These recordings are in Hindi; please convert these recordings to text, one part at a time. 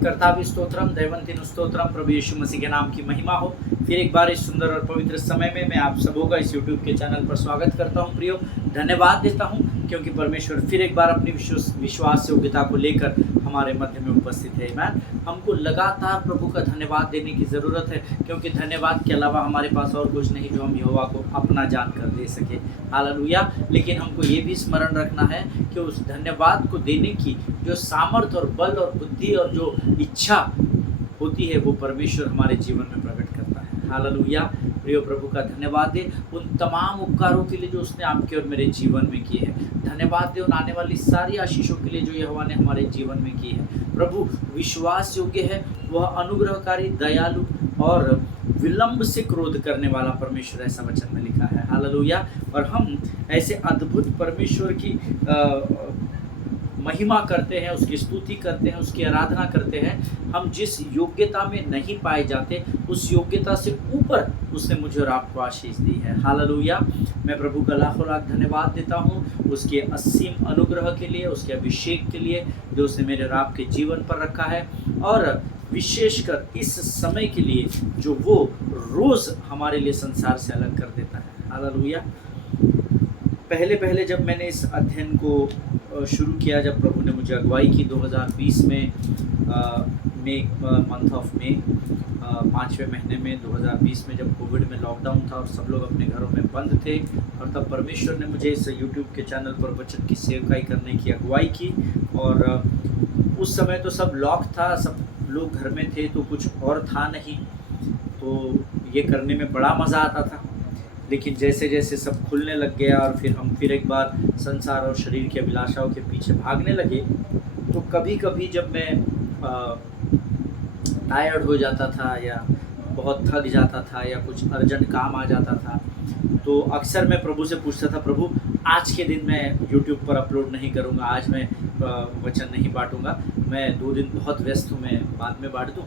कर्तावी स्तोत्रम दैवंतिन स्तोत्रम। प्रभु यीशु मसीह के नाम की महिमा हो। फिर एक बार इस सुंदर और पवित्र समय में मैं आप सबों का इस यूट्यूब के चैनल पर स्वागत करता हूं। प्रियो, धन्यवाद देता हूं क्योंकि परमेश्वर फिर एक बार अपनी विश्वास योग्यता को लेकर हमारे मध्य में उपस्थित है। मैन, हमको लगातार प्रभु का धन्यवाद देने की ज़रूरत है क्योंकि धन्यवाद के अलावा हमारे पास और कुछ नहीं जो हम यहोवा को अपना जान कर दे सके। हालेलुया। लेकिन हमको ये भी स्मरण रखना है कि उस धन्यवाद को देने की जो सामर्थ्य और बल और बुद्धि और जो इच्छा होती है वो परमेश्वर हमारे जीवन में प्रकट करता है। हालेलुया। प्रिय प्रभु का धन्यवाद दे उन तमाम उपकारों के लिए जो उसने आपके और मेरे जीवन में किए हैं। धन्यवाद दे उन आने वाली सारी आशीषों के लिए जो यहोवा ने हमारे जीवन में की है। प्रभु विश्वास योग्य है, वह अनुग्रहकारी, दयालु और विलंब से क्रोध करने वाला परमेश्वर, ऐसा वचन में लिखा है। हालेलुया। और हम ऐसे अद्भुत परमेश्वर की महिमा करते हैं, उसकी स्तुति करते हैं, उसकी आराधना करते हैं। हम जिस योग्यता में नहीं पाए जाते उस योग्यता से ऊपर उसने मुझे और आपको आशीष दी है। हालेलुया। मैं प्रभु का लाखों लाख धन्यवाद देता हूँ उसके असीम अनुग्रह के लिए, उसके अभिषेक के लिए जो उसने मेरे और आपके जीवन पर रखा है, और विशेषकर इस समय के लिए जो वो रोज़ हमारे लिए संसार से अलग कर देता है। हालेलुया। पहले जब मैंने इस अध्ययन को शुरू किया, जब प्रभु ने मुझे अगुवाई की 2020 में मंथ ऑफ मे 5वें महीने में 2020 में, जब कोविड में लॉकडाउन था और सब लोग अपने घरों में बंद थे, और तब परमेश्वर ने मुझे इस यूट्यूब के चैनल पर वचन की सेवकाई करने की अगुवाई की। और उस समय तो सब लॉक था, सब लोग घर में थे, तो कुछ और था नहीं, तो ये करने में बड़ा मज़ा आता था। लेकिन जैसे जैसे सब खुलने लग गया और फिर हम फिर एक बार संसार और शरीर की अभिलाषाओं के पीछे भागने लगे, तो कभी कभी जब मैं टायर्ड हो जाता था या बहुत थक जाता था या कुछ अर्जेंट काम आ जाता था, तो अक्सर मैं प्रभु से पूछता था, प्रभु आज के दिन मैं यूट्यूब पर अपलोड नहीं करूँगा, आज मैं वचन नहीं बांटूँगा, मैं 2 दिन बहुत व्यस्त हूँ, मैं बाद में बांट दूँ।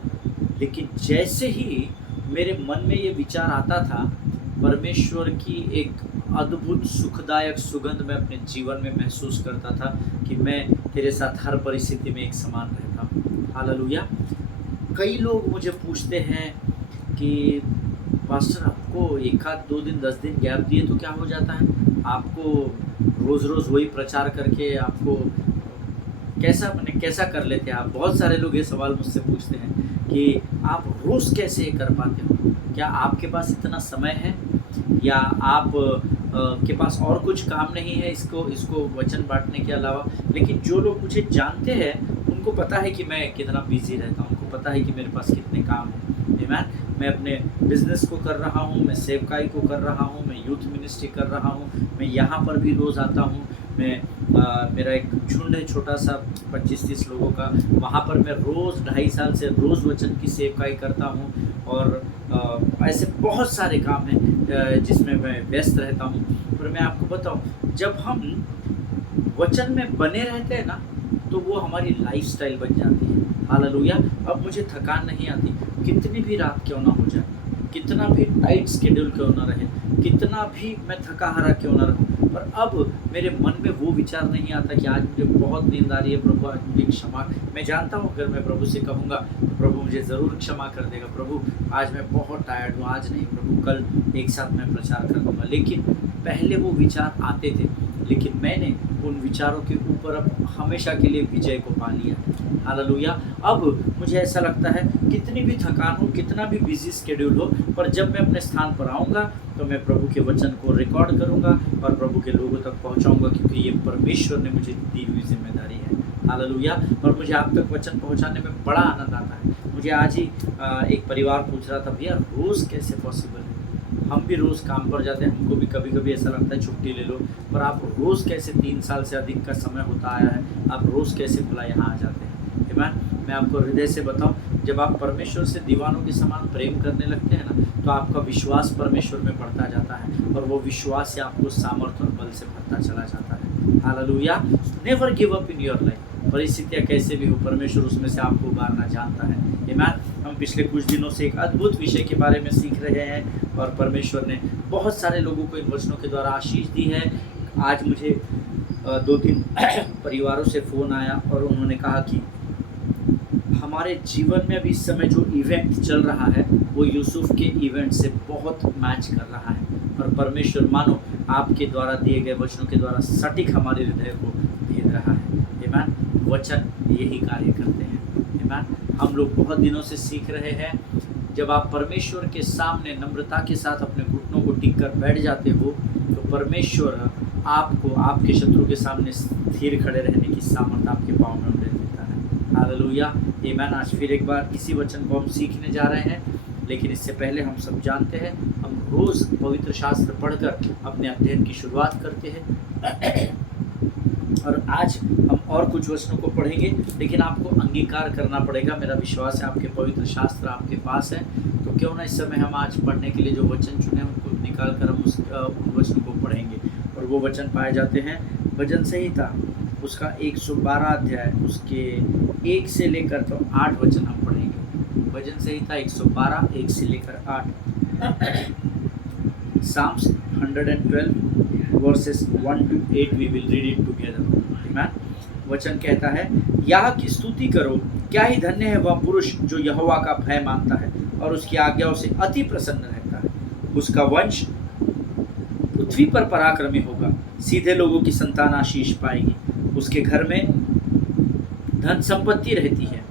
लेकिन जैसे ही मेरे मन में ये विचार आता था, परमेश्वर की एक अद्भुत सुखदायक सुगंध मैं अपने जीवन में महसूस करता था कि मैं तेरे साथ हर परिस्थिति में एक समान रहता हूँ। हालेलुया। कई लोग मुझे पूछते हैं कि पास्टर, आपको 1 आध 2 दिन 10 दिन गैप दिए तो क्या हो जाता है, आपको रोज़ रोज़ वही प्रचार करके आपको कैसा कर लेते हैं आप। बहुत सारे लोग ये सवाल मुझसे पूछते हैं कि आप रोज़ कैसे कर पाते हो, क्या आपके पास इतना समय है या आप के पास और कुछ काम नहीं है इसको वचन बांटने के अलावा। लेकिन जो लोग मुझे जानते हैं उनको पता है कि मैं कितना बिजी रहता हूँ, उनको पता है कि मेरे पास कितने काम हैं। आमीन। मैं अपने बिजनेस को कर रहा हूँ, मैं सेवकाई को कर रहा हूँ, मैं यूथ मिनिस्ट्री कर रहा हूँ, मैं यहाँ पर भी रोज़ आता हूँ, मैं मेरा एक झुंड है छोटा सा 25-30 लोगों का, वहाँ पर मैं रोज़ 2.5 साल से रोज़ वचन की सेवकाई करता हूँ। और ऐसे बहुत सारे काम हैं जिसमें मैं व्यस्त रहता हूँ। पर मैं आपको बताऊँ, जब हम वचन में बने रहते हैं ना, तो वो हमारी लाइफस्टाइल बन जाती है। हालेलुया। अब मुझे थकान नहीं आती, कितनी भी रात क्यों ना हो जाए, कितना भी टाइट स्केड्यूल क्यों ना रहे, कितना भी मैं थका हारा क्यों ना रहूँ, पर अब मेरे मन में वो विचार नहीं आता कि आज मुझे बहुत नींद आ रही है, प्रभु आज मुझे क्षमा। मैं जानता हूँ अगर मैं प्रभु से कहूँगा तो प्रभु मुझे ज़रूर क्षमा कर देगा। प्रभु आज मैं बहुत टायर्ड हूँ, आज नहीं प्रभु, कल एक साथ मैं प्रचार कर दूँगा। लेकिन पहले वो विचार आते थे, लेकिन मैंने उन विचारों के ऊपर अब हमेशा के लिए विजय को पा लिया। हालेलुया। अब मुझे ऐसा लगता है कितनी भी थकान हो, कितना भी बिजी स्केड्यूल हो, पर जब मैं अपने स्थान पर आऊँगा तो मैं प्रभु के वचन को रिकॉर्ड करूँगा और प्रभु के लोगों तक पहुँचाऊँगा, क्योंकि ये परमेश्वर ने मुझे दी हुई जिम्मेदारी है। हालेलुया। और मुझे आप तक वचन पहुँचाने में बड़ा आनंद आता है। मुझे आज ही एक परिवार पूछ रहा था, भैया रोज़ कैसे पॉसिबल है, हम भी रोज़ काम पर जाते हैं, हमको भी कभी कभी ऐसा लगता है छुट्टी ले लो, पर आप रोज़ कैसे 3 साल से अधिक का समय होता आया है, आप रोज़ कैसे भला यहाँ आ जाते हैं। आमीन। मैं आपको हृदय से बताऊं, जब आप परमेश्वर से दीवानों के समान प्रेम करने लगते हैं ना, तो आपका विश्वास परमेश्वर में बढ़ता जाता है और वो विश्वास से आपको सामर्थ्य और बल से भरता चला जाता है। Hallelujah. Never give up in your life. परिस्थितियाँ कैसे भी हो, परमेश्वर उसमें से आपको उबारना जानता है। आमीन। हम पिछले कुछ दिनों से एक अद्भुत विषय के बारे में सीख रहे हैं और परमेश्वर ने बहुत सारे लोगों को इन वचनों के द्वारा आशीष दी है। आज मुझे 2-3 परिवारों से फ़ोन आया और उन्होंने कहा कि हमारे जीवन में अभी इस समय जो इवेंट चल रहा है वो यूसुफ के इवेंट से बहुत मैच कर रहा है, और परमेश्वर मानो आपके द्वारा दिए गए वचनों के द्वारा सटीक हमारे हृदय को भेद रहा है। आमीन। वचन यही कार्य करते हैं। आमीन। हम लोग बहुत दिनों से सीख रहे हैं, जब आप परमेश्वर के सामने नम्रता के साथ अपने घुटनों को टिक कर बैठ जाते हो तो परमेश्वर आपको आपके शत्रु के सामने स्थिर खड़े रहने की सामर्थ्य आपके पाँव में दे देता है। हालेलुया। आमीन। आज फिर एक बार इसी वचन को हम सीखने जा रहे हैं, लेकिन इससे पहले हम सब जानते हैं हम रोज़ पवित्र शास्त्र पढ़कर अपने अध्ययन की शुरुआत करते हैं, और आज हम और कुछ वचनों को पढ़ेंगे, लेकिन आपको अंगीकार करना पड़ेगा। मेरा विश्वास है आपके पवित्र शास्त्र आपके पास है, तो क्यों ना इस समय हम आज पढ़ने के लिए जो वचन चुने उनको निकाल कर हम उन वचनों को पढ़ेंगे। और वो वचन पाए जाते हैं भजन संहिता उसका 112 अध्याय उसके 1 से लेकर तो 8 वचन हम पढ़ेंगे। भजन संहिता 112 1 से लेकर 8। Psalms 112 verses 1 to 8 we will read it together. Amen. वचन कहता है, याह की स्तुति करो, क्या ही धन्य है वह पुरुष जो यहोवा का भय मानता है और उसकी आज्ञाओं से अति प्रसन्न रहता है। उसका वंश पृथ्वी पर पराक्रमी होगा, सीधे लोगों की संतान आशीष पाएगी। उसके घर में धन संपत्ति रहती है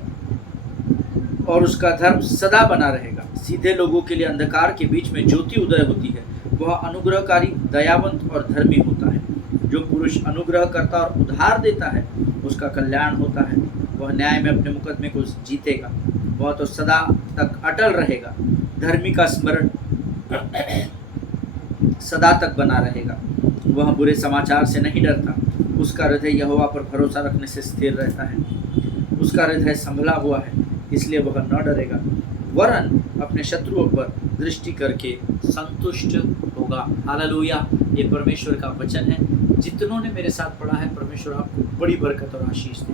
और उसका धर्म सदा बना रहेगा। सीधे लोगों के लिए अंधकार के बीच में ज्योति उदय होती है। वह अनुग्रहकारी, दयावंत और धर्मी होता है। जो पुरुष अनुग्रह करता और उधार देता है उसका कल्याण होता है। वह न्याय में अपने मुकदमे को जीतेगा, वह तो सदा तक अटल रहेगा। धर्मी का स्मरण सदा तक बना रहेगा। वह बुरे समाचार से नहीं डरता। उसका हृदय यहोवा पर भरोसा रखने से स्थिर रहता है। उसका हृदय संभला हुआ है, इसलिए वह न डरेगा, वरन अपने शत्रुओं पर दृष्टि करके संतुष्ट होगा। हालेलुया। ये परमेश्वर का वचन है। जितनों ने मेरे साथ पढ़ा है, परमेश्वर आपको बड़ी बरकत और आशीष दे।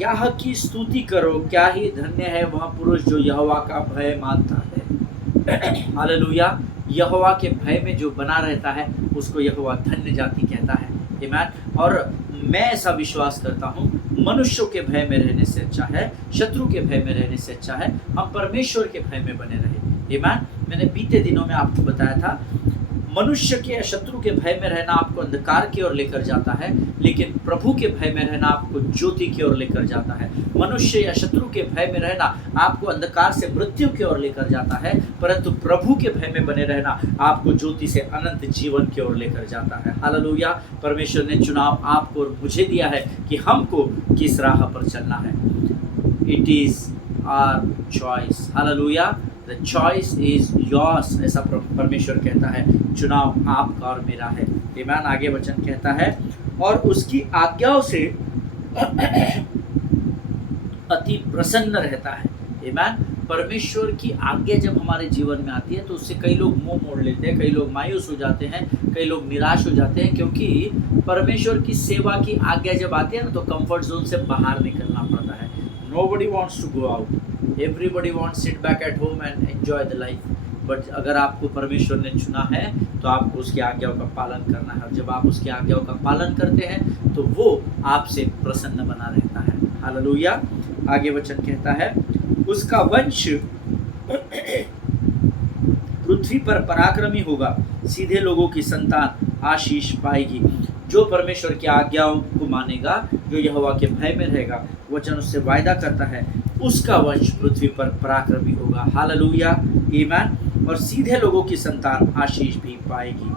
याह की स्तुति करो, क्या ही धन्य है वह पुरुष जो यहोवा का भय मानता है। हालेलुया। यहोवा के भय में जो बना रहता है उसको यहोवा धन्य जाति कहता है। आमीन। और मैं ऐसा विश्वास करता हूँ, मनुष्यों के भय में रहने से अच्छा है, शत्रु के भय में रहने से अच्छा है हम परमेश्वर के भय में बने रहे। आमीन। मैंने बीते दिनों में आपको बताया था, मनुष्य के या शत्रु के भय में रहना आपको अंधकार की ओर लेकर जाता है, लेकिन प्रभु के भय में रहना आपको ज्योति की ओर लेकर जाता है। मनुष्य या शत्रु के भय में रहना आपको अंधकार से मृत्यु की ओर लेकर जाता है, परंतु प्रभु के भय में बने रहना आपको ज्योति से अनंत जीवन की ओर लेकर जाता है। हालेलुया। परमेश्वर ने चुनाव आपको और मुझे दिया है कि हमको किस राह पर चलना है। It is our choice. Hallelujah. The choice is yours, ऐसा परमेश्वर कहता है। चुनाव आपका और मेरा है। आमीन। आगे वचन कहता है, और उसकी आज्ञाओं से अति प्रसन्न रहता है। आमीन। परमेश्वर की आज्ञा जब हमारे जीवन में आती है तो उससे कई लोग मुंह मोड़ लेते हैं, कई लोग मायूस हो जाते हैं, कई लोग निराश हो जाते हैं, क्योंकि परमेश्वर की सेवा की आज्ञा जब आती है ना तो कंफर्ट जोन से बाहर निकलना पड़ता है। Nobody wants to go out. Everybody wants to sit back at home and enjoy the life. But अगर आपको परमेश्वर ने चुना है तो आपको उसकी आज्ञाओं का पालन करना है, और जब आप उसकी आज्ञाओं का पालन करते हैं तो वो आपसे प्रसन्न बना रहता है। हालेलुया। आगे वचन कहता है, उसका वंश पृथ्वी पर पराक्रमी होगा, सीधे लोगों की संतान आशीष पाएगी। जो परमेश्वर की आज्ञाओं को मानेगा, जो यहोवा के भय में रहेगा, वचन उससे वायदा करता है, उसका वंश पृथ्वी पर पराक्रमी होगा। हालेलुया। आमीन। और सीधे लोगों की संतान आशीष भी पाएगी।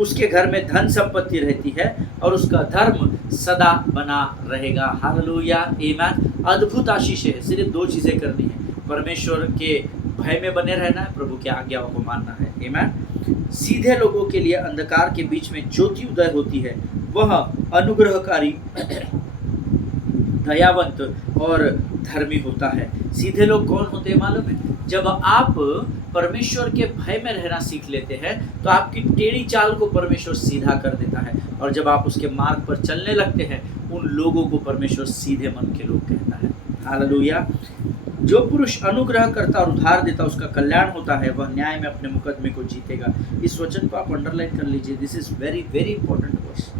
उसके घर में धन संपत्ति रहती है और उसका धर्म सदा बना रहेगा। हालेलुया। आमीन। अद्भुत आशीष है। सिर्फ 2 चीज़ें करनी है, परमेश्वर के भय में बने रहना है, प्रभु की आज्ञाओं को मानना है। आमीन। सीधे लोगों के लिए अंधकार के बीच में ज्योति उदय होती है। वह अनुग्रहकारी, दयावंत और धर्मी होता है। सीधे लोग कौन होते हैं मालूम है? जब आप परमेश्वर के भय में रहना सीख लेते हैं तो आपकी टेढ़ी चाल को परमेश्वर सीधा कर देता है, और जब आप उसके मार्ग पर चलने लगते हैं उन लोगों को परमेश्वर सीधे मन के लोग कहता है। हालेलुया। जो पुरुष अनुग्रह करता और उधार देता उसका कल्याण होता है, वह न्याय में अपने मुकदमे को जीतेगा। इस वचन को आप अंडरलाइन कर लीजिए। This is very very important verse.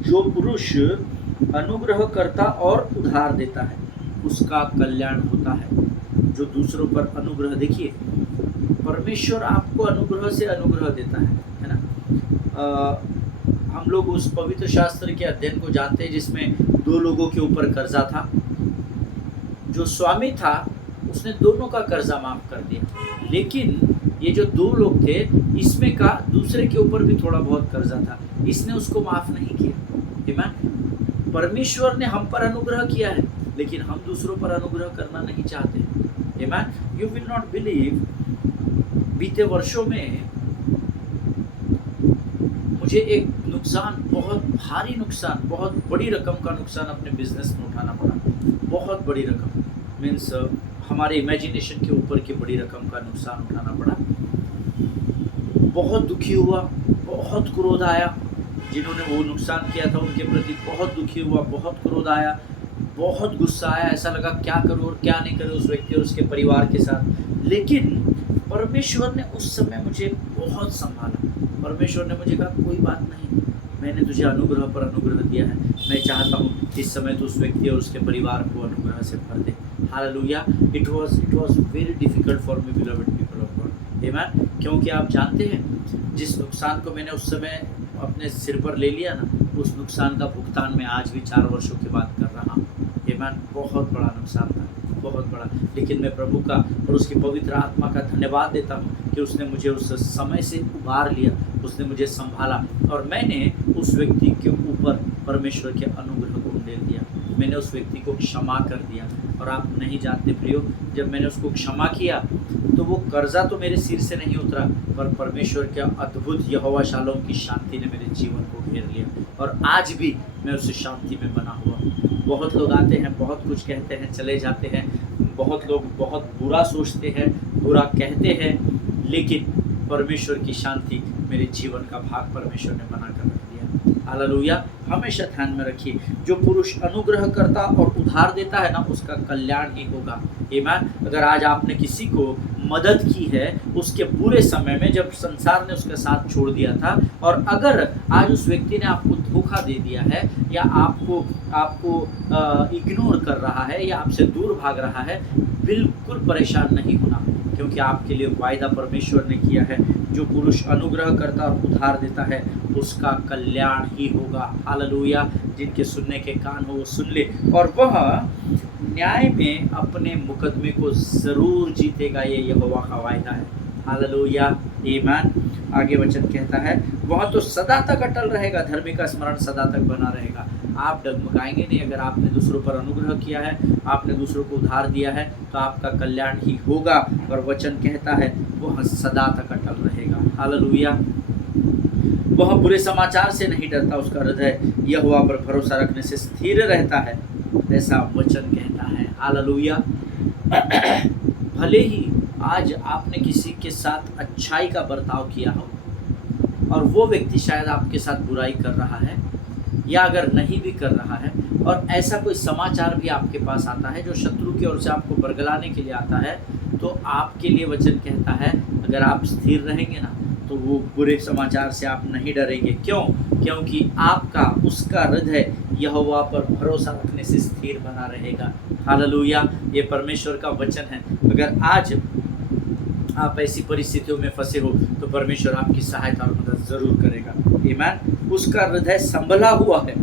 जो पुरुष अनुग्रह करता और उधार देता है उसका कल्याण होता है। जो दूसरों पर अनुग्रह, देखिए परमेश्वर आपको अनुग्रह से अनुग्रह देता है ना। हम लोग उस पवित्र शास्त्र के अध्ययन को जानते हैं जिसमें दो लोगों के ऊपर कर्जा था। जो स्वामी था उसने दोनों का कर्जा माफ कर दिया, लेकिन ये जो दो लोग थे इसमें का दूसरे के ऊपर भी थोड़ा बहुत कर्जा था, इसने उसको माफ नहीं किया। आमीन। परमेश्वर ने हम पर अनुग्रह किया है लेकिन हम दूसरों पर अनुग्रह करना नहीं चाहते। आमीन। यू विल नॉट बिलीव, बीते वर्षों में मुझे एक नुकसान, बहुत भारी नुकसान, बहुत बड़ी रकम का नुकसान अपने बिजनेस में उठाना पड़ा। बहुत बड़ी रकम मीन्स हमारे इमेजिनेशन के ऊपर की बड़ी रकम का नुकसान उठाना पड़ा। बहुत दुखी हुआ, बहुत क्रोध आया। जिन्होंने वो नुकसान किया था उनके प्रति बहुत दुखी हुआ, बहुत क्रोध आया, बहुत गुस्सा आया। ऐसा लगा क्या करूँ और क्या नहीं करूँ उस व्यक्ति और उसके परिवार के साथ। लेकिन परमेश्वर ने उस समय मुझे बहुत संभाला। परमेश्वर ने मुझे कहा कोई बात नहीं, मैंने तुझे अनुग्रह पर अनुग्रह दिया है। मैं चाहता हूँ इस समय तो उस व्यक्ति और उसके परिवार को अनुग्रह से भर दे। Hallelujah. It was very difficult for me beloved people of God. Amen. क्योंकि आप जानते हैं जिस नुकसान को मैंने उस समय अपने सिर पर ले लिया ना, उस नुकसान का भुगतान मैं आज भी 4 वर्षों के बाद कर रहा हूँ। आमीन। बहुत बड़ा नुकसान था, बहुत बड़ा। लेकिन मैं प्रभु का और उसकी पवित्र आत्मा का धन्यवाद देता हूँ कि उसने मुझे उस समय से उबार लिया, उसने मुझे संभाला और मैंने उस व्यक्ति के ऊपर परमेश्वर के अनुग्रह को उंडेल दिया। मैंने उस व्यक्ति को क्षमा कर दिया। और आप नहीं जानते प्रियो, जब मैंने उसको क्षमा किया तो वो कर्जा तो मेरे सिर से नहीं उतरा, पर परमेश्वर के अद्भुत यहोवा शालोम की शांति ने मेरे जीवन को घेर लिया और आज भी मैं उस शांति में बना हुआ हूँ। बहुत लोग आते हैं, बहुत कुछ कहते हैं, चले जाते हैं। बहुत लोग बहुत बुरा सोचते हैं, बुरा कहते हैं, लेकिन परमेश्वर की शांति मेरे जीवन का भाग परमेश्वर ने बना कर रख दिया। हालेलुया। हमेशा ध्यान में रखिए, जो पुरुष अनुग्रह करता और उधार देता है ना, उसका कल्याण ही होगा। आमीन। अगर आज आपने किसी को मदद की है उसके बुरे समय में, जब संसार ने उसका साथ छोड़ दिया था, और अगर आज उस व्यक्ति ने आपको धोखा दे दिया है या आपको इग्नोर कर रहा है या आपसे दूर भाग रहा है, बिल्कुल परेशान नहीं होना, क्योंकि आपके लिए वायदा परमेश्वर ने किया है। जो पुरुष अनुग्रह करता और उधार देता है उसका कल्याण ही होगा। हालेलुया। जिनके सुनने के कान हो वो सुन ले, और वह न्याय में अपने मुकदमे को जरूर जीतेगा। ये यहोवा का वायदा है। हालेलुया। आमीन। आगे वचन कहता है, वह तो सदा तक अटल रहेगा, धर्मी का स्मरण सदा तक बना रहेगा। आप डगमगाएंगे नहीं। अगर आपने दूसरों पर अनुग्रह किया है, आपने दूसरों को उधार दिया है, तो आपका कल्याण ही होगा। और वचन कहता है वह सदा तक अटल रहेगा। हालेलुया। वह बुरे समाचार से नहीं डरता, उसका हृदय यहोवा पर भरोसा रखने से स्थिर रहता है, ऐसा वचन कहता है। हालेलुया। भले ही आज आपने किसी के साथ अच्छाई का बर्ताव किया हो और वो व्यक्ति शायद आपके साथ बुराई कर रहा है, या अगर नहीं भी कर रहा है, और ऐसा कोई समाचार भी आपके पास आता है जो शत्रु की ओर से आपको बरगलाने के लिए आता है, तो आपके लिए वचन कहता है अगर आप स्थिर रहेंगे ना, तो वो बुरे समाचार से आप नहीं डरेंगे। क्यों? क्योंकि आपका उसका हृदय यहोवा पर भरोसा रखने से स्थिर बना रहेगा। हालेलुया। ये परमेश्वर का वचन है। अगर आज आप ऐसी परिस्थितियों में फंसे हो तो परमेश्वर आपकी सहायता और मदद जरूर करेगा। आमीन। उसका हृदय संभला हुआ है,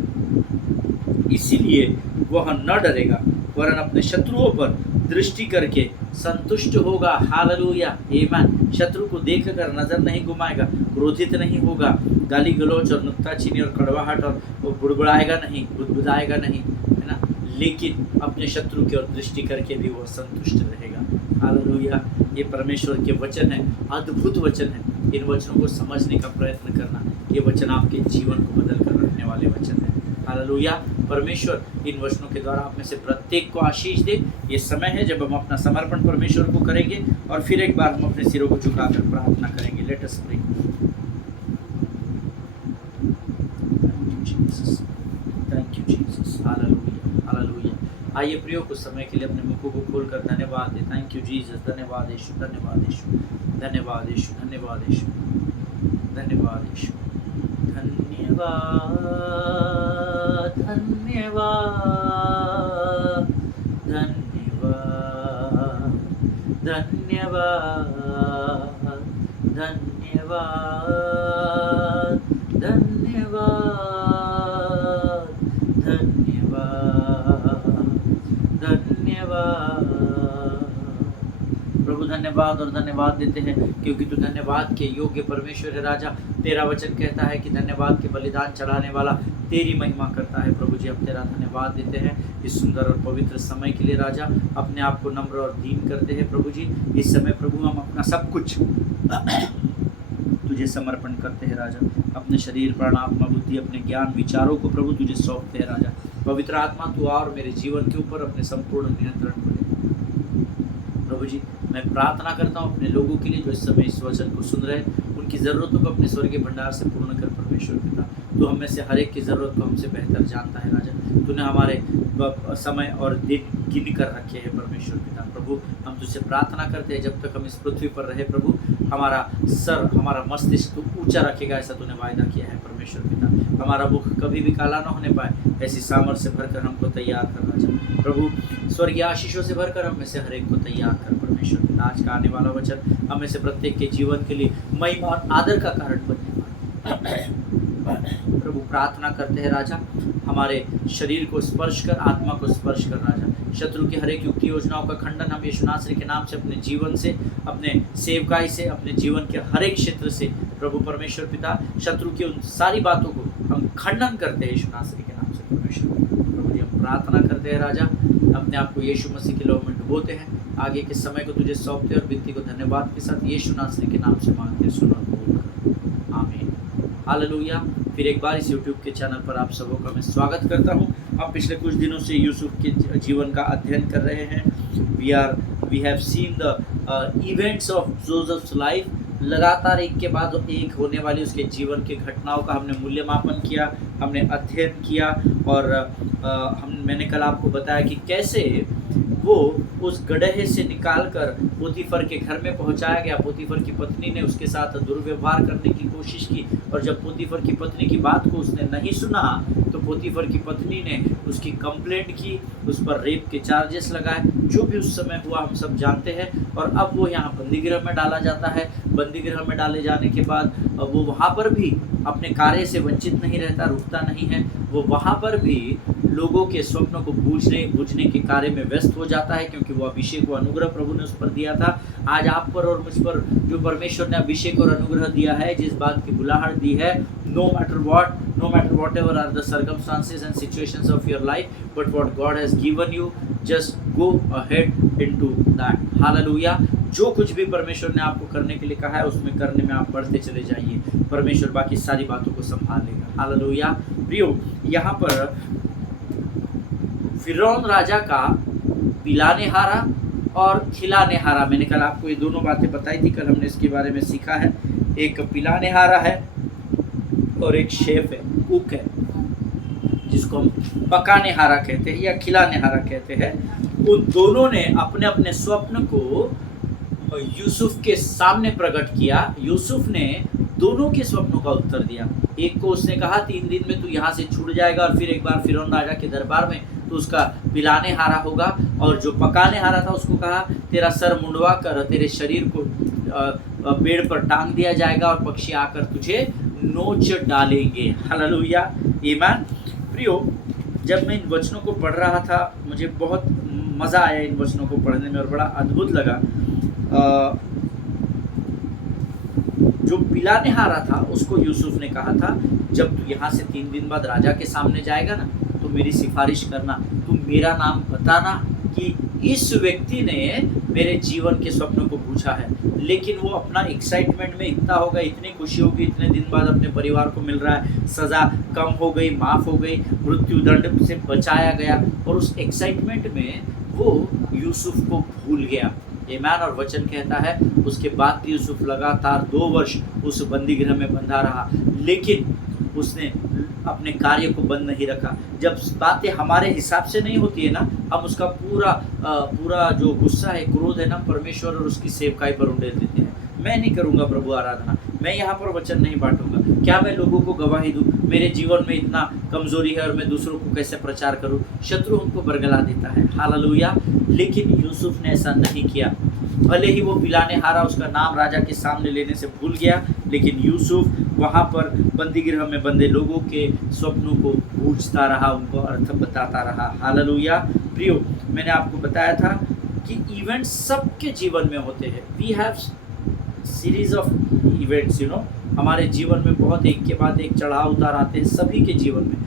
इसीलिए वह न डरेगा, वरन अपने शत्रुओं पर दृष्टि करके संतुष्ट होगा। हालेलुया। आमीन। शत्रु को देखकर नजर नहीं घुमाएगा, क्रोधित नहीं होगा, गाली गलौज और नुक्ताचीनी और कड़वाहट और वो बुड़बुड़ाएगा नहीं, बुदबुदाएगा नहीं, है ना, लेकिन अपने शत्रु की ओर दृष्टि करके भी वह संतुष्ट रहेगा। हालेलुया। ये परमेश्वर के वचन है, अद्भुत वचन है। इन वचनों को समझने का प्रयत्न करना। ये वचन आपके जीवन को बदल कर रखने वाले वचन है। हालेलुया। परमेश्वर इन वचनों के द्वारा आप में से प्रत्येक को आशीष दे। ये समय है जब हम अपना समर्पण परमेश्वर को करेंगे और फिर एक बार हम अपने सिरों को झुकाकर प्रार्थना करेंगे। Let us pray. Thank you Jesus. Hallelujah. Hallelujah. आइए प्रियो, कुछ समय के लिए अपने मुखों को खोलकर धन्यवाद दे। Thank you Jesus. धन्यवाद यीशु, धन्यवाद यीशु, धन्यवाद यीशु, धन्यवाद यीशु, धन्यवाद यीशु, धन्यवाद धन्यवाद धन्यवाद धन्यवाद धन्यवाद धन्यवाद धन्यवाद धन्यवाद। प्रभु धन्यवाद और धन्यवाद देते हैं क्योंकि तू धन्यवाद के योग्य परमेश्वर है राजा। तेरा वचन कहता है कि धन्यवाद के बलिदान चढ़ाने वाला तेरी महिमा करता है। प्रभु जी, हम तेरा धन्यवाद देते हैं इस सुंदर और पवित्र समय के लिए राजा। अपने आप को नम्र और दीन करते हैं प्रभु जी। इस समय प्रभु हम अपना सब कुछ तुझे समर्पण करते हैं राजा। अपने शरीर, प्राण, आत्मा, बुद्धि, अपने ज्ञान, विचारों को प्रभु तुझे सौंपते हैं राजा। पवित्र आत्मा तू और मेरे जीवन के ऊपर अपने संपूर्ण नियंत्रण करे प्रभु जी। मैं प्रार्थना करता हूँ अपने लोगों के लिए जो इस समय इस वचन को सुन रहे हैं, उनकी ज़रूरतों को अपने स्वर्गीय भंडार से पूर्ण कर परमेश्वर पिता। तू हम में से हर एक की ज़रूरत को हमसे बेहतर जानता है राजा। तूने हमारे समय और दिन गिन कर रखे हैं परमेश्वर पिता। प्रभु, हम तुझसे प्रार्थना करते हैं जब तक हम इस पृथ्वी पर रहे प्रभु, हमारा सर, हमारा मस्तिष्क तू ऊंचा रखेगा, ऐसा तूने वायदा किया है परमेश्वर पिता। हमारा मुख कभी भी काला न होने पाए, ऐसी सामर्थ्य से भरकर हमको तैयार कर राजा। प्रभु, स्वर्गीय आशीषों से भरकर हम में से हर एक को तैयार कर परमेश्वर पिता। आज का आने वाला वचन हम में से प्रत्येक के जीवन के लिए महिमा और आदर का कारण बनने वाला प्रभु। प्रार्थना करते हैं राजा, हमारे शरीर को स्पर्श कर, आत्मा को स्पर्श कर राजा। शत्रु की हर एक युक्ति योजनाओं का खंडन हम यीशु नासरी के नाम से, अपने जीवन से, अपने सेवकाई से, अपने जीवन के हर एक क्षेत्र से प्रभु परमेश्वर पिता, शत्रु की उन सारी बातों को हम खंडन करते हैं यीशु नासरी के नाम से परमेश्वर। प्रभु जी, हम प्रार्थना करते हैं राजा, अपने आप को यीशु मसीह के लहू में डुबोते हैं, आगे के समय को तुझे सौंपते और विनती को धन्यवाद के साथ यीशु नासरी के नाम से मांगते सुनो बोलकर आमीन। हालेलुया। फिर एक बार इस YouTube के चैनल पर आप सबों का मैं स्वागत करता हूं। हम पिछले कुछ दिनों से यूसुफ के जीवन का अध्ययन कर रहे हैं। We have seen the events of Joseph's life. लगातार एक के बाद एक होने वाली उसके जीवन की घटनाओं का हमने मूल्यमापन किया, हमने अध्ययन किया और मैंने कल आपको बताया कि कैसे वो उस गड्ढे से निकालकर पोतीफर के घर में पहुंचाया गया। पोतीफर की पत्नी ने उसके साथ दुर्व्यवहार करने की कोशिश की और जब पोतीफर की पत्नी की बात को उसने नहीं सुना तो पोतीफर की पत्नी ने उसकी कंप्लेंट की, उस पर रेप के चार्जेस लगाए। जो भी उस समय हुआ हम सब जानते हैं। और अब वो यहाँ बंदीगृह में डाला जाता है। बंदीगृह में डाले जाने के बाद वो वहाँ पर भी अपने कार्य से वंचित नहीं रहता, रुकता नहीं है। वो वहाँ पर भी लोगों के स्वप्नों को बूझने के कार्य में व्यस्त हो जाता है, क्योंकि वो अभिषेक व अनुग्रह प्रभु ने उस पर दिया था। आज आप पर और मुझ पर जो परमेश्वर ने अभिषेक और अनुग्रह दिया है, जिस बात की बुलाहट दी है, no matter whatever are the circumstances and situations of your life, but what God has given you, just go ahead into that. Hallelujah. जो कुछ भी परमेश्वर ने आपको करने के लिए कहा है उसमें करने में आप बढ़ते चले जाइए। परमेश्वर बाकी सारी बातों को संभाल लेगा। हालेलुया। प्रियो, यहाँ पर फिरौन राजा का पिलाने हारा और खिलाने हारा, मैंने कल आपको ये दोनों बातें बताई थी। कल हमने इसके बारे में सीखा है। एक पिलाने हारा है और एक शेफ है, कुक है, जिसको हम पकाने हारा कहते हैं या खिलाने हारा कहते हैं। उन दोनों ने अपने अपने स्वप्न को यूसुफ के सामने प्रकट किया। यूसुफ ने दोनों के स्वप्नों का उत्तर दिया। एक को उसने कहा 3 दिन में तू यहाँ से छूट जाएगा और फिर एक बार फिरौन राजा के दरबार में तो उसका पिलाने हारा होगा। और जो पकाने हारा था उसको कहा तेरा सर मुंडवा कर तेरे शरीर को पेड़ पर टांग दिया जाएगा और पक्षी आकर तुझे नोच डालेंगे। हालेलुया, ईमान। प्रियो, जब मैं इन वचनों को पढ़ रहा था मुझे बहुत मज़ा आया इन वचनों को पढ़ने में और बड़ा अद्भुत लगा। जो पिलाने हारा था उसको यूसुफ ने कहा था जब तू यहाँ से 3 दिन बाद राजा के सामने जाएगा ना तो मेरी सिफारिश करना, तू मेरा नाम बताना कि इस व्यक्ति ने मेरे जीवन के स्वप्नों को पूछा है। लेकिन वो अपना एक्साइटमेंट में इतना हो गया, इतनी खुशी होगी, इतने दिन बाद अपने परिवार को मिल रहा है, सज़ा कम हो गई, माफ़ हो गई, मृत्यु दंड से बचाया गया, और उस एक्साइटमेंट में वो यूसुफ को भूल गया। ईमान। और वचन कहता है उसके बाद यूसुफ लगातार 2 वर्ष उस बंदीगृह में बंधा रहा, लेकिन उसने अपने कार्य को बंद नहीं रखा। जब बातें हमारे हिसाब से नहीं होती है ना, हम उसका पूरा जो गुस्सा है, क्रोध है ना, परमेश्वर और उसकी सेवकाई पर उंडेल देते हैं। मैं नहीं करूँगा प्रभु आराधना, मैं यहाँ पर वचन नहीं बांटूंगा, क्या मैं लोगों को गवाही दूँ, मेरे जीवन में इतना कमजोरी है और मैं दूसरों को कैसे प्रचार करूं। शत्रु हमको बरगला देता है, हालेलुया। लेकिन यूसुफ ने ऐसा नहीं किया। भले ही वो पिलाने हारा उसका नाम राजा के सामने लेने से भूल गया, लेकिन यूसुफ वहाँ पर बंदी गृह में बंदे लोगों के स्वप्नों को पूछता रहा, उनको अर्थ बताता रहा, हालेलुया। प्रियो, मैंने आपको बताया था कि इवेंट्स सबके जीवन में होते हैं। We have series of events, हमारे जीवन में बहुत एक के बाद एक चढ़ाव उतार आते हैं सभी के जीवन में।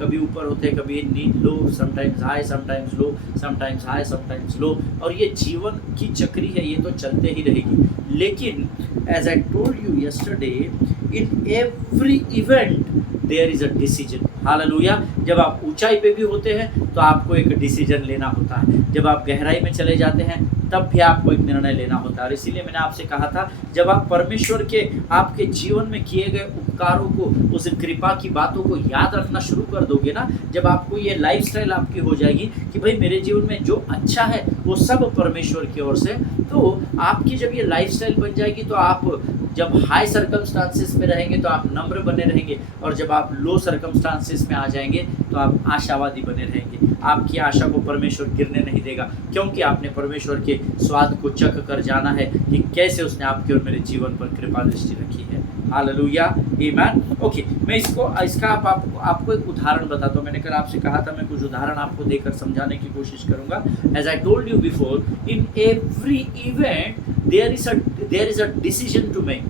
कभी ऊपर होते हैं, कभी लो, समटाइम्स हाई, समटाइम्स लो, समटाइम्स हाई, समटाइम्स लो, और ये जीवन की चक्री है, ये तो चलते ही रहेगी। लेकिन as I told you yesterday, in every event there is a decision, hallelujah. जब आप ऊंचाई पे भी होते हैं तो आपको एक डिसीजन लेना होता है, जब आप गहराई में चले जाते हैं तब भी आपको एक निर्णय लेना होता है। और इसीलिए मैंने आपसे कहा था, जब आप परमेश्वर के आपके जीवन में किए गए उपकारों को, उस कृपा की बातों को याद रखना शुरू कर दोगे ना, जब आपको ये लाइफस्टाइल आपकी हो जाएगी कि भाई मेरे जीवन में जो अच्छा है वो सब परमेश्वर की ओर से, तो आपकी जब ये लाइफस्टाइल बन जाएगी तो आप जब हाई सर्कमस्टांसेस में रहेंगे तो आप नम्र बने रहेंगे, और जब आप लो सर्कमस्टांसेस में आ जाएंगे तो आप आशावादी बने रहेंगे। आपकी आशा को परमेश्वर गिरने नहीं देगा, क्योंकि आपने परमेश्वर के स्वाद को चख कर जाना है कि कैसे उसने आपके और मेरे जीवन पर कृपा दृष्टि रखी है, हालेलुया, आमीन। ओके, मैं इसका आपको एक उदाहरण बताता हूँ। मैंने कल आपसे कहा था मैं कुछ उदाहरण आपको देकर समझाने की कोशिश करूंगा। As I told you before, in every event there is a decision to make.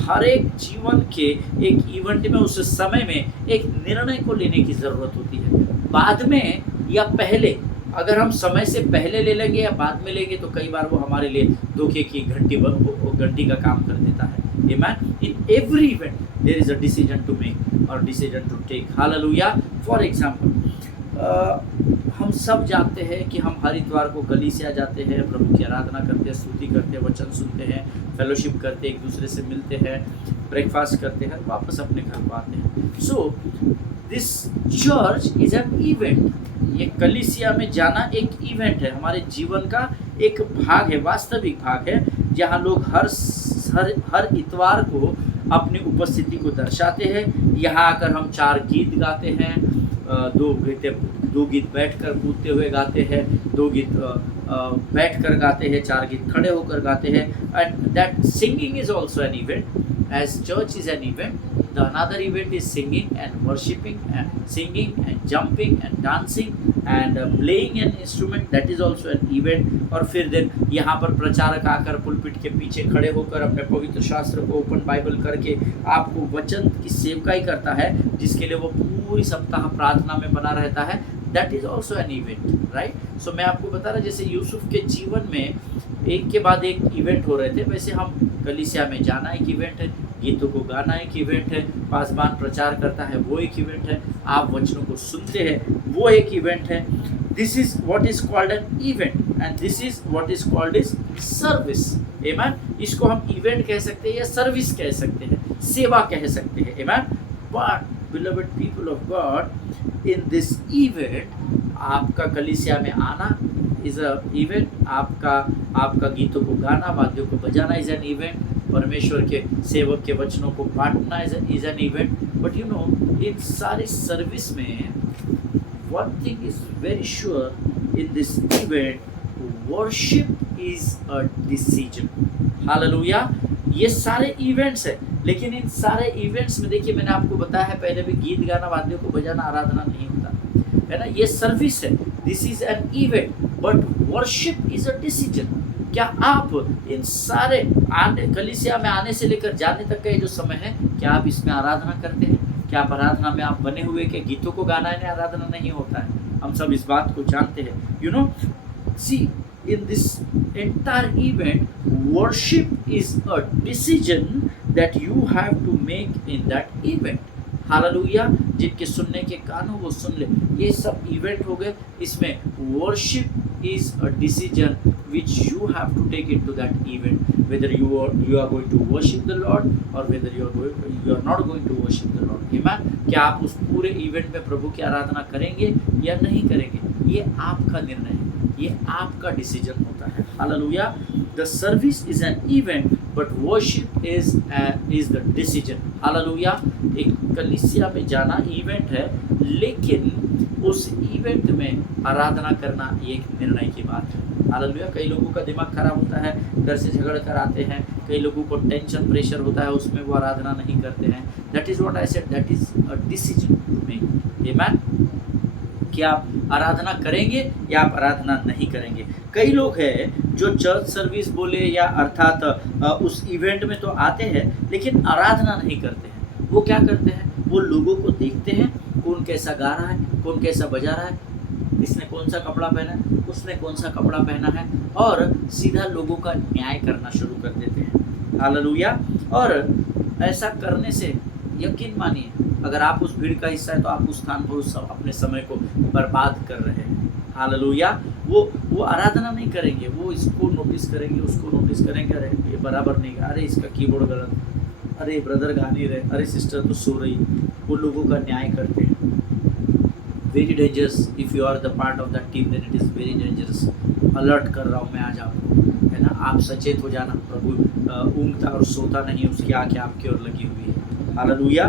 हर एक जीवन के एक इवेंट में, उस समय में एक निर्णय को लेने की ज़रूरत होती है। बाद में या पहले, अगर हम समय से पहले ले लेंगे या बाद में लेंगे तो कई बार वो हमारे लिए धोखे की घंटी का काम कर देता है। Amen. In every event there is a decision to make और decision to take, hallelujah. For example, हम सब जानते हैं कि हम हर इतवार को कलीसिया जाते हैं, प्रभु की आराधना करते हैं, स्तुति करते हैं, वचन सुनते हैं, फेलोशिप करते हैं, एक दूसरे से मिलते हैं, ब्रेकफास्ट करते हैं, वापस अपने घर को आते हैं। So this church is an event. ये कलीसिया में जाना एक इवेंट है, हमारे जीवन का एक भाग है, वास्तविक भाग है, जहाँ लोग हर इतवार को अपनी उपस्थिति को दर्शाते हैं। यहाँ आकर हम 4 गीत गाते हैं, 2 गीत बैठकर कूदते हुए गाते हैं, 2 गीत बैठकर गाते हैं, 4 गीत खड़े होकर गाते हैं। And that singing is also an event, as church is an event. The another event is singing and worshiping and singing and jumping and dancing and playing an instrument, that is also an event. और फिर दिन यहाँ पर प्रचारक आकर पुलपिट के पीछे खड़े होकर अपने पवित्र शास्त्र को ओपन बाइबल करके आपको वचन की सेवकाई करता है, जिसके लिए वो पूरी सप्ताह प्रार्थना में बना रहता है। That is also an event, right. So मैं आपको बता रहा, जैसे यूसुफ के जीवन में एक के बाद एक इवेंट हो रहे थे, वैसे हम कलीसिया में जाना एक इवेंट है, गीतों को गाना एक इवेंट है, पासबान प्रचार करता है वो एक इवेंट है, आप वचनों को सुनते हैं वो एक इवेंट है। This is what is called an event and this is what is called is service, आमीन। इसको हम इवेंट कह सकते हैं या सर्विस कह सकते हैं, सेवा कह सकते हैं, आमीन। But beloved people of God, in this event आपका कलीसिया में आना इज अ इवेंट, आपका गीतों को गाना, वाद्यों को बजाना इज एन इवेंट, परमेश्वर के सेवक के वचनों को बांटना is an event. But you know, इन सारी सर्विस में one thing is very sure, in this event worship is a decision, hallelujah. ये सारे इवेंट्स है, लेकिन इन सारे इवेंट्स में देखिए, मैंने आपको बताया है पहले भी, गीत गाना, वाद्यों को बजाना, आराधना नहीं होता है ना, ये सर्विस है। This is an event but worship is a decision. क्या आप इन सारे कलीसिया में आने से लेकर जाने तक का ये जो समय है, क्या आप इसमें आराधना करते हैं? क्या आप आराधना में आप बने हुए के गीतों को गाना है? आराधना नहीं होता है, हम सब इस बात को जानते हैं। You know, see, in this entire event, worship is a decision that you have to make in that event, hallelujah. जिनके सुनने के कान हो वो सुन ले, ये सब इवेंट हो गए। इसमें worship is a decision which you have to take into that event, whether you are going to worship the Lord or whether you are not going to worship the Lord, amen। क्या आप उस पूरे इवेंट में प्रभु की आराधना करेंगे या नहीं करेंगे, ये आपका निर्णय है, ये आपका डिसीजन होता है, hallelujah. The service is an event but worship is the decision. Hallelujah. एक कलीसिया में जाना इवेंट है, लेकिन उस इवेंट में आराधना करना ये एक निर्णय की बात है। हालेलुया। कई लोगों का दिमाग खराब होता है, घर से झगड़ कर आते हैं, कई लोगों को टेंशन प्रेशर होता है, उसमें वो आराधना नहीं करते हैं। That is what I said, that is a decision to make. Amen. कि आप आराधना करेंगे या आप आराधना नहीं करेंगे। कई लोग हैं जो चर्च सर्विस बोले या अर्थात उस इवेंट में तो आते हैं, लेकिन आराधना नहीं करते हैं। वो क्या करते हैं, वो लोगों को देखते हैं, कौन कैसा गा रहा है, कौन कैसा बजा रहा है, इसने कौन सा कपड़ा पहना है, उसने कौन सा कपड़ा पहना है, और सीधा लोगों का न्याय करना शुरू कर देते हैं। हालेलुया। और ऐसा करने से यकीन मानिए, अगर आप उस भीड़ का हिस्सा है तो आप उस स्थान पर अपने समय को बर्बाद कर रहे हैं। हालेलुया। वो आराधना नहीं करेंगे, वो इसको नोटिस करेंगे, उसको नोटिस करेंगे, अरे ये बराबर नहीं गा, अरे इसका कीबोर्ड गलत, अरे ब्रदर गा नहीं रहे, अरे सिस्टर तो सो रही। वो लोगों का न्याय करते हैं। Very dangerous. If you are the part of that team then it is very dangerous. Alert कर रहा हूँ मैं आज आपको, है ना। आप सचेत हो जाना। प्रभु ऊँगता और सोता नहीं, उसकी आँखें आपकी ओर लगी हुई है। Hallelujah.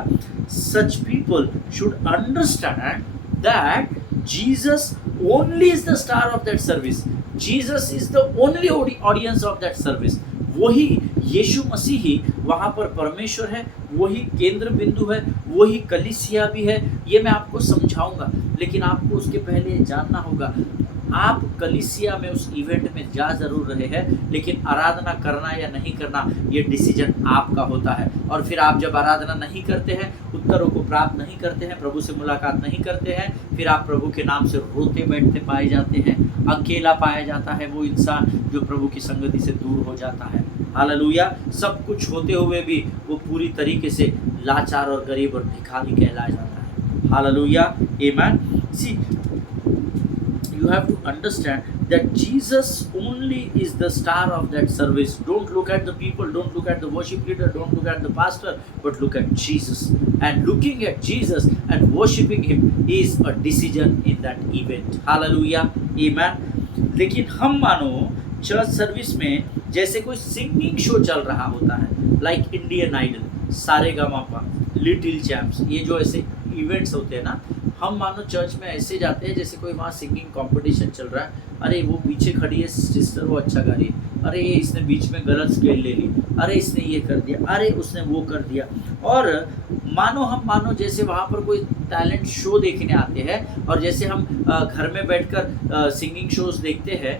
Such people should understand that Jesus only is the star of that service. Jesus is the only audience of that service. वही यीशु मसीह ही वहाँ पर परमेश्वर है, वही केंद्र बिंदु है, वही कलीसिया भी है। ये मैं आपको समझाऊंगा, लेकिन आपको उसके पहले जानना होगा। आप कलीसिया में उस इवेंट में जा जरूर रहे हैं, लेकिन आराधना करना या नहीं करना ये डिसीजन आपका होता है। और फिर आप जब आराधना नहीं करते हैं, उत्तरों को प्राप्त नहीं करते हैं, प्रभु से मुलाकात नहीं करते हैं, फिर आप प्रभु के नाम से रोते बैठते पाए जाते हैं। अकेला पाया जाता है वो इंसान जो प्रभु की संगति से दूर हो जाता है। हालेलुया। सब कुछ होते हुए भी वो पूरी तरीके से लाचार और गरीब और भिखारी कहलाया जाता है। Hallelujah. Amen. See, you have to understand that Jesus only is the star of that service. Don't look at the people, don't look at the worship leader, don't look at the pastor, but look at Jesus. And looking at Jesus and worshiping him is a decision in that event. Hallelujah. Amen. लेकिन हम मानो चर्च सर्विस में जैसे कोई सिंगिंग शो चल रहा होता है, like Indian Idol, Saregamapa, little champs, ये जो ऐसे इवेंट्स होते हैं ना, हम मानो चर्च में ऐसे जाते हैं जैसे कोई वहाँ सिंगिंग कंपटीशन चल रहा है। अरे वो पीछे खड़ी है सिस्टर, वो अच्छा गा रही है, अरे ये इसने बीच में गलत स्केल ले ली, अरे इसने ये कर दिया, अरे उसने वो कर दिया। और हम मानो जैसे वहाँ पर कोई टैलेंट शो देखने आते हैं, और जैसे हम घर में बैठकर सिंगिंग शोज देखते हैं,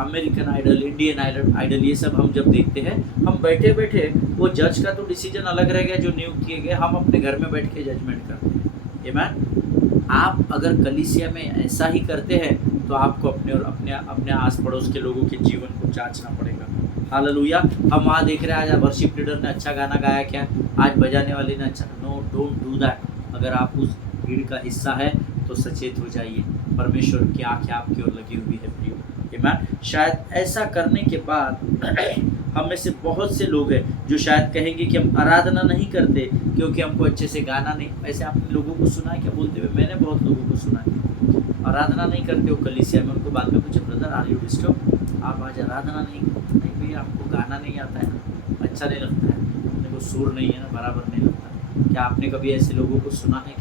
अमेरिकन आइडल, इंडियन आइडल, ये सब हम जब देखते हैं, हम बैठे बैठे, वो जज का तो डिसीजन अलग रह गया जो नियुक्त किए गए, हम अपने घर में बैठ के जजमेंट करते हैं। आमेन। आप अगर कलीसिया में ऐसा ही करते हैं तो आपको अपने और अपने आस पड़ोस के लोगों के जीवन को जांचना पड़ेगा। हालेलुया। हम वहाँ देख रहे हैं आज वर्शिप लीडर ने अच्छा गाना गाया क्या, आज बजाने वाले ने अच्छा, नो, डोंट डू दैट। अगर आप उस भीड़ का हिस्सा है तो सचेत हो जाइए, परमेश्वर की आँखें आपकी ओर लगी हुई है प्रियो। आमेन। शायद ऐसा करने के बाद हम में से बहुत से लोग हैं जो शायद कहेंगे कि हम आराधना नहीं करते क्योंकि हमको अच्छे से गाना नहीं। ऐसे आपने लोगों को सुना है क्या बोलते हुए? मैंने बहुत लोगों को सुना है आराधना नहीं करते हो कलीसिया में। उनको बाद में पूछे, ब्रदर आर यू डिस्टर्ब, आप आज आराधना नहीं भैया, हमको गाना नहीं आता है, अच्छा नहीं लगता है, अपने को सुर नहीं है ना, बराबर नहीं लगता। क्या आपने कभी ऐसे लोगों को सुना है?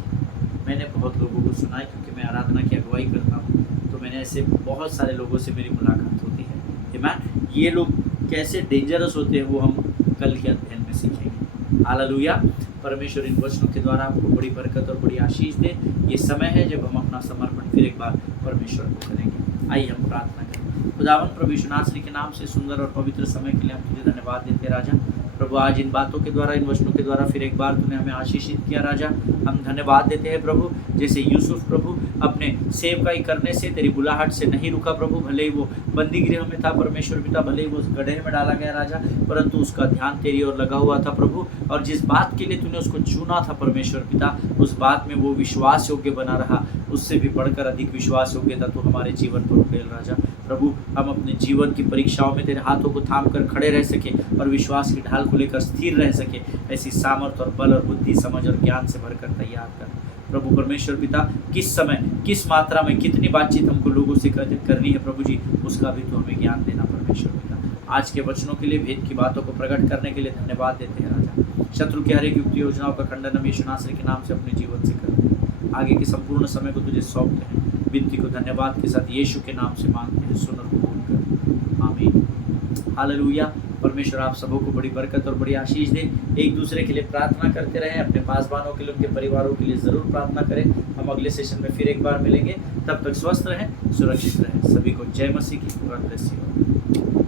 मैंने बहुत लोगों को सुना है, क्योंकि मैं आराधना की अगुवाई करता हूँ, तो मैंने ऐसे बहुत सारे लोगों से मेरी मुलाकात होती है। आमेन। ये लोग कैसे डेंजरस होते हैं वो हम कल के अध्ययन में सीखेंगे। हालेलुया। परमेश्वर इन वचनों के द्वारा आपको बड़ी बरकत और बड़ी आशीष दे। ये समय है जब हम अपना समर्पण फिर एक बार परमेश्वर को करेंगे। आइए हम प्रार्थना करें। खुदावन प्रभु यीशु नासरी के नाम से सुंदर और पवित्र समय के लिए हम तुझे धन्यवाद देते हैं राजा। प्रभु आज इन बातों के द्वारा, इन वचनों के द्वारा फिर एक बार तूने हमें आशीषित किया राजा। हम धन्यवाद देते हैं प्रभु, जैसे यूसुफ प्रभु अपने सेवकाई करने से, तेरी बुलाहट से नहीं रुका प्रभु। भले ही वो बंदी गृह में था परमेश्वर पिता, भले ही वो गड्ढे में डाला गया राजा, परंतु उसका ध्यान तेरी ओर लगा हुआ था प्रभु। और जिस बात के लिए तूने उसको चुना था परमेश्वर पिता, उस बात में वो विश्वास योग्य बना रहा। उससे भी बढ़कर अधिक विश्वास योग्यता तू हमारे जीवन पर उठेल राजा। प्रभु हम अपने जीवन की परीक्षाओं में तेरे हाथों को थाम कर खड़े रह सके और विश्वास की ढाल को लेकर स्थिर रह सके, ऐसी सामर्थ और बल और बुद्धि, समझ और ज्ञान से भरकर तैयार कर प्रभु परमेश्वर पिता, किस समय, किस मात्रा में, कितनी बातचीत हमको लोगों से करनी है प्रभु जी, उसका भी तो हमें ज्ञान देना परमेश्वर पिता। आज के वचनों के लिए, भेद की बातों को प्रकट करने के लिए धन्यवाद देते हैं राजा। शत्रु की हर एक युक्ति योजनाओं का खंडन हम यीशु नासरी के नाम से अपने जीवन से करते हैं। आगे के संपूर्ण समय को तुझे सौंपते हैं। विनती को धन्यवाद के साथ यीशु के नाम से मांगते हैं, सुन और कबूल कर, आमीन। हालेलुया। परमेश्वर आप सबों को बड़ी बरकत और बड़ी आशीष दे। एक दूसरे के लिए प्रार्थना करते रहें, अपने पासवानों के लिए, उनके परिवारों के लिए ज़रूर प्रार्थना करें। हम अगले सेशन में फिर एक बार मिलेंगे, तब तक स्वस्थ रहें, सुरक्षित रहें। सभी को जय मसीह की। God bless you.